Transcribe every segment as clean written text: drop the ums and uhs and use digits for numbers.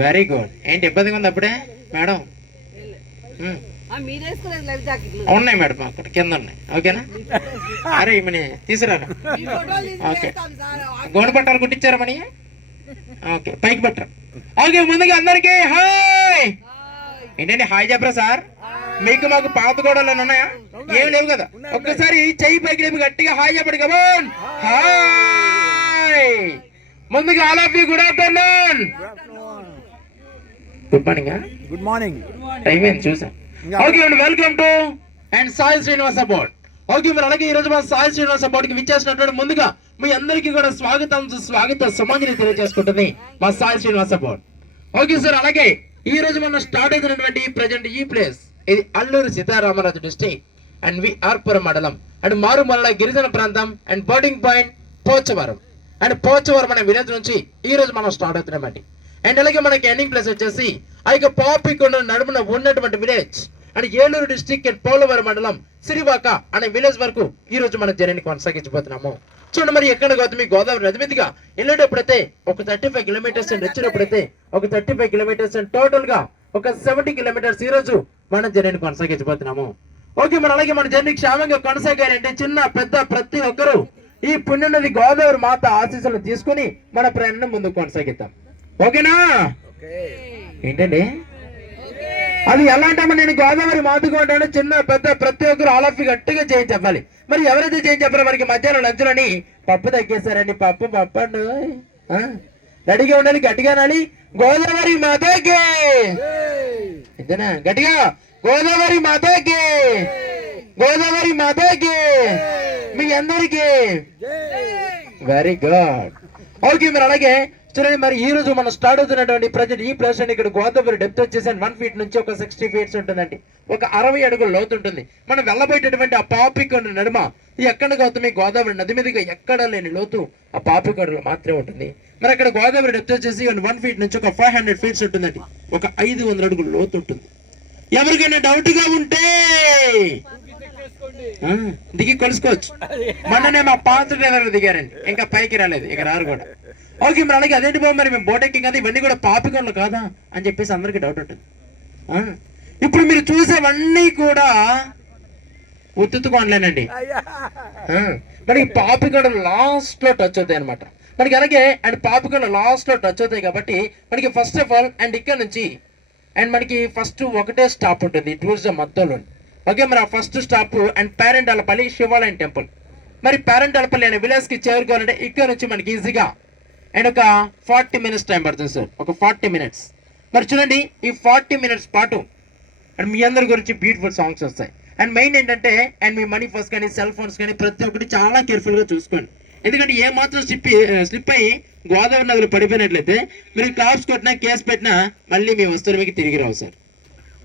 Very good. ఏంటి ఇబ్బందిగా ఉంది అప్పుడే మేడం? ఉన్నాయి మేడం అక్కడ కింద ఉన్నాయి. ఓకేనా? అరే మని తీసుకురారా. ఓకే, గోడ పట్టాలు కుట్టించారా మని? ఓకే, పైకి పట్టరా. ఓకే, ముందుగా అందరికి హాయ్. ఏంటండి హాయ్ చెప్పరా సార్? మీకు మాకు పాత గోడలు ఉన్నాయా? ఏమి లేవు కదా. ఒక్కసారి చెయ్యి పైకి లేపి గట్టిగా హాయ్ చెప్పండి. Come on hi. ముందుగా all of you good afternoon. Good morning. Good morning. Time ఏంది చూసా. ఓకే అండి, welcome to and Sai Srinivasa board. Okay, మరి అలాగే ఈ రోజు మా సాయి శ్రీనివాస బోర్డుకి విచ్చేసినటువంటి ముందుగా మీ అందరికీ కూడా స్వాగత సమాధిని తెలియజేసుకుంటుంది మా Sai Srinivasa board. Okay sir, అలాగే ఈ రోజు మనం స్టార్ట్ అవుతున్నటువంటి ప్రజెంట్ ఈ ప్లేస్ ఇది అల్లూరు సీతారామరాజు డిస్ట్రిక్ట్ అండ్ విఆర్పురం మండలం అండ్ మారుమల్ల గిరిజన ప్రాంతం and boarding point Pochavaram and Pochavaram అనే విలేజ్ నుంచి ఈ రోజు మనం స్టార్ట్ అవుతున్నామండి. అండ్ అలాగే మనకి ఎండింగ్ ప్లేస్ వచ్చేసి ఆ యొక్క పాపికొండ నడుమున ఉన్నటువంటి village and Eluru district and Polavaram మండలం సిరివాక అనే విలేజ్ వరకు ఈ రోజు మన జర్నీ కొనసాగించబోతున్నాము. చూడండి, మరి ఎక్కడ గౌతమి గోదావరి నది మీదుగా వెళ్ళేటప్పుడైతే ఒక 35 కిలోమీటర్స్ అండ్ వచ్చినప్పుడైతే ఒక 35 కిలోమీటర్స్ అండ్ టోటల్ గా ఒక 70 కిలోమీటర్స్ ఈ రోజు మన జర్నీని కొనసాగించబోతున్నాము. ఓకే, మరి అలాగే మన జర్నీ క్షేమంగా కొనసాగాలంటే చిన్న పెద్ద ప్రతి ఒక్కరూ ఈ పుణ్యనది గోదావరి మాత ఆశీస్సులు తీసుకుని మన ప్రయాణం ముందుకు కొనసాగిద్దాం. ఓకేనా? ఏంటండి అది ఎలా అంటామో నేను గోదావరి మాతకు ఉంటాను. చిన్న పెద్ద ప్రతి ఒక్కరు ఆల్ ఆఫ్ గట్టిగా చేయించి చెప్పాలి. మరి ఎవరైతే చేయించి చెప్పారో మనకి మధ్యాహ్నం లంచ్లోని పప్పు తగ్గేశారండి. పప్పు అండు రెడీగా ఉండాలి, గట్టిగా నాలి గోదావరి మాతకి. ఇంతేనా? గట్టిగా గోదావరి మాతకి, గోదావరి మాతకి మీ అందరికి వెరీ గుడ్. ఓకే, మరి అలాగే చూడండి, మరి ఈ రోజు మనం స్టార్ట్ అవుతున్నటువంటి ప్రజెంట్ ఈ ప్లేస్ అండి. ఇక్కడ గోదావరి డెప్త్ వచ్చేసి 1 feet నుంచి ఒక 60 feet ఉంటుందండి. ఒక 60 అడుగుల లోతు ఉంటుంది. మనం వెళ్ళబోయేటటువంటి ఆ పాపికొండ నడుమ ఎక్కడ గౌతమి గోదావరి నది మీదుగా ఎక్కడ లేని లోతు ఆ పాపికొండలో మాత్రమే ఉంటుంది. మరి అక్కడ గోదావరి డెప్త్ వచ్చేసి 1 feet నుంచి ఒక 500 feet ఉంటుందండి. ఒక 500 అడుగుల లోతు ఉంటుంది. ఎవరికైనా డౌట్ గా ఉంటే దిగి కొలుసుకోవచ్చు. మొన్ననే మా పాత డ్రైవర్లు దిగారండి, ఇంకా పైకి రాలేదు, ఇక రారు కూడా. ఓకే, మరి అలాగే అదేంటి బాబు మరి మేము బోట్ ఎక్కింగ్ కదా, ఇవన్నీ కూడా పాపికొండలు కాదా అని చెప్పేసి అందరికి డౌట్ ఉంటుంది. ఇప్పుడు మీరు చూసేవన్నీ కూడా ఉత్తుకోండిలేనండి. మనకి పాపికొండ లాస్ట్ లో టచ్ అవుతాయి అనమాట. మనకి అలాగే అండ్ పాపికొండ లాస్ట్ లో టచ్ అవుతాయి కాబట్టి మనకి ఫస్ట్ ఆఫ్ ఆల్ అండ్ ఇక్కడ నుంచి అండ్ మనకి ఫస్ట్ ఒకటే స్టాప్ ఉంటుంది టూరిజం మధ్యలో. ఓకే, మరి ఆ ఫస్ట్ స్టాప్ అండ్ పేరెంటాలపల్లి శివాలయం టెంపుల్. మరి పేరెంటాలపల్లి అనే విలేజ్ కి చేరుకోవాలంటే ఇక్కడ నుంచి మనకి ఈజీగా అండ్ ఒక 40 minutes టైం పడుతుంది సార్, ఒక 40 minutes. మరి చూడండి, ఈ 40 minutes పాటు అండ్ మీ అందరి గురించి బ్యూటిఫుల్ సాంగ్స్ వస్తాయి. అండ్ మెయిన్ ఏంటంటే అండ్ మీ మనీ ఫస్ట్ కానీ సెల్ ఫోన్స్ కానీ ప్రతి ఒక్కటి చాలా కేర్ఫుల్గా చూసుకోండి. ఎందుకంటే ఏ మాత్రం స్లిప్ అయ్యి గోదావరి నదిలో పడిపోయినట్లయితే మీరు క్లాప్స్ కొట్టినా కేసు పెట్టినా మళ్ళీ మీ వస్తువులు మీకు తిరిగి రావు సార్.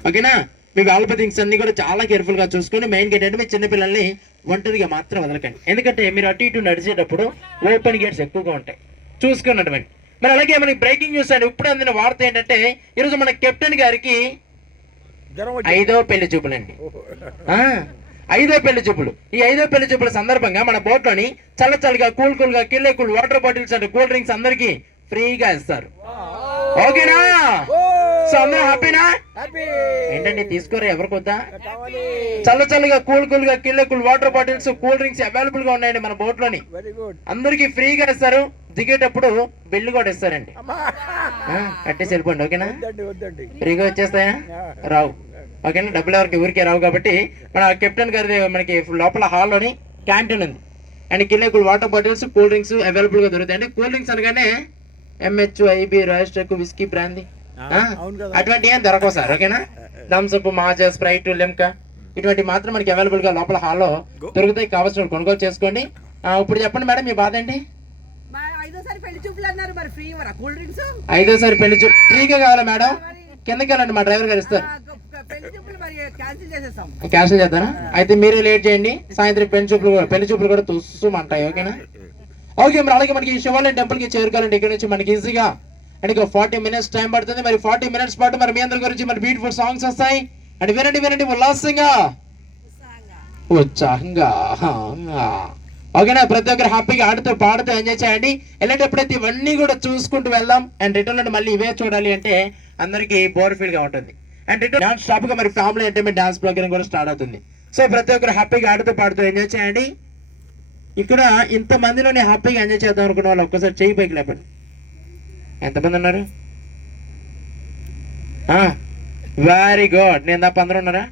ఓకేనా? మీ వాల్ప థింగ్స్ అన్ని కూడా చాలా కేర్ఫుల్గా చూసుకొని మెయిన్ ఏంటంటే మీ చిన్నపిల్లల్ని ఒంటరిగా మాత్రం వదలకండి. ఎందుకంటే మీరు అటు ఇటు నడిచేటప్పుడు ఓపెన్ గేట్స్ ఎక్కువగా ఉంటాయి, చూసుకున్నటువంటి. మరి అలాగే మనకి బ్రేకింగ్ న్యూస్ అండి ఇప్పుడు అందిన వార్త ఏంటంటే ఈరోజు మన కెప్టెన్ గారికి 5వ పెళ్లి చూపులండి. 5వ పెళ్లి చూపులు. ఈ 5వ పెళ్లి చూపుల సందర్భంగా మన బోట్ లోని చల్లగా కూల్ గా కిల్లే cool water bottles and cool drinks అందరికి ఫ్రీగా ఇస్తారు. ఓకేనా? సో అందరూ హ్యాపీనా? ఏంటండి తీసుకోరా, ఎవరికి వద్దా? చల్లగా కూల్ గా కిల్లే cool water bottles cool drinks available గా ఉన్నాయండి మన బోట్ లోని. అందరికి ఫ్రీగా ఇస్తారు. దిగేటప్పుడు బిల్లు కూడా ఇస్తారండి, కట్టేసి వెళ్ళిపోండి. ఓకేనా? ఫ్రీగా వచ్చేస్తాయా? రావు. ఓకేనా? డబ్బులు ఎవరికి ఊరికే రావు కాబట్టి మన కెప్టెన్ గారి మనకి లోపల హాల్లోని క్యాంటీన్ ఉంది అండ్ కిల్లే cool water bottles cool drinks available గా దొరుకుతాయండి. కూల్ డ్రింక్స్ అనగానే MH, IB, రాయస్టెక్, విస్కీ, బ్రాందీ అటువంటి ఏం దొరకవు సార్. ఓకేనా? థమ్స్అప్, మాజా, స్ప్రైట్, లిమ్కా ఇటువంటి మాత్రం మనకి అవైలబుల్ గా లోపల హాల్లో దొరుకుతాయి. కావాల్సిన కొనుగోలు చేసుకోండి. ఇప్పుడు చెప్పండి మేడం, మీ బాధ ఏంటి? 5వ పెళ్లి చూపులు అన్నారు, మరి ఫ్రీ మరి కూల్ డ్రింక్స్ 5వ పెళ్లి చూపు ఫ్రీగా కావాలా మేడం? కిందకి వెళ్ళండి, మా డ్రైవర్ గారు ఇస్తారు. క్యాన్సిల్ చేద్దారా? అయితే మీరే లేట్ చేయండి. సాయంత్రం పెళ్లి చూపులు కూడా తుస్సుమంటాయి. ఓకేనా? ఓకే, మరి అలాగే మనకి శివాలయం టెంపుల్ కి చేరుకోవాలంటే ఇక్కడ నుంచి మనకి ఈజీగా అండ్ 40 minutes టైం పడుతుంది. మరి 40 minutes పాటు మరి మీ అందరి గురించి మరి బ్యూటిఫుల్ సాంగ్స్ వస్తాయి. అండ్ వినండి ఉల్లాసంగా ఉత్సాహంగా ఓకేనా? ప్రతి ఒక్కరు హ్యాపీగా ఆడుతూ పాడుతూ ఎంజాయ్ చేయండి. వెళ్ళేటప్పుడైతే ఇవన్నీ కూడా చూసుకుంటూ వెళ్దాం. అండ్ రిటర్న్ మళ్ళీ ఇవే చూడాలి అంటే అందరికి బోర్ ఫీల్ గా ఉంటుంది. అండ్ రిటర్న్ డాన్స్ స్టాప్ గా మరి ఫ్యామిలీ ఎంటర్టైన్మెంట్ డాన్స్ ప్రోగ్రామ్ కూడా స్టార్ట్ అవుతుంది. సో ప్రతి ఒక్కరు హ్యాపీగా ఆడుతూ పాడుతూ ఎంజాయ్ చేయండి. ఇక్కడ ఇంత మందిలోనే హ్యాపీగా ఎంజాయ్ చేద్దాం అనుకున్న వాళ్ళు ఒక్కసారి చేయి పైకి లేపండి. ఎంతమంది ఉన్నారు? Very good. నేను తప్ప అందరూ ఉన్నారా?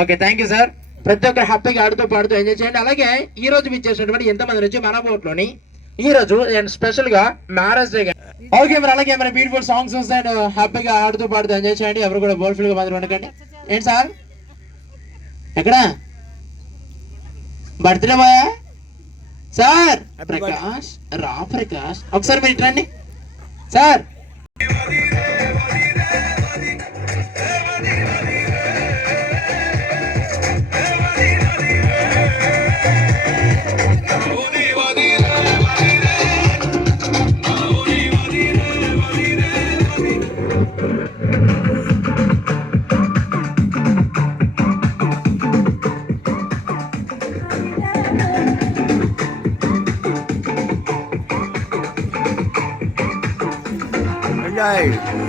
Okay, thank you sir. ప్రతి ఒక్కరు హ్యాపీగా ఆడుతూ పాడుతూ ఎంజాయ్ చేయండి. అలాగే ఈ రోజు మీరు చేసినటువంటి ఎంతమంది నుంచి మన బోట్లోని ఈ రోజు స్పెషల్ గా మ్యారేజ్ డే. ఓకే మరి అలాగే మన బ్యూటిఫుల్ సాంగ్స్ వస్తాయి. హ్యాపీగా ఆడుతూ పాడుతూ ఎంజాయ్ చేయండి. ఎవరు కూడా బోర్ఫుల్ గా మాత్రం ఉండకండి. ఏంటి సార్ ఎక్కడ బర్త్డే బాయా సార్? ప్రకాష్ రా ప్రకాష్, ఒకసారి మీరు ఇటు రండి సార్. Enjoy.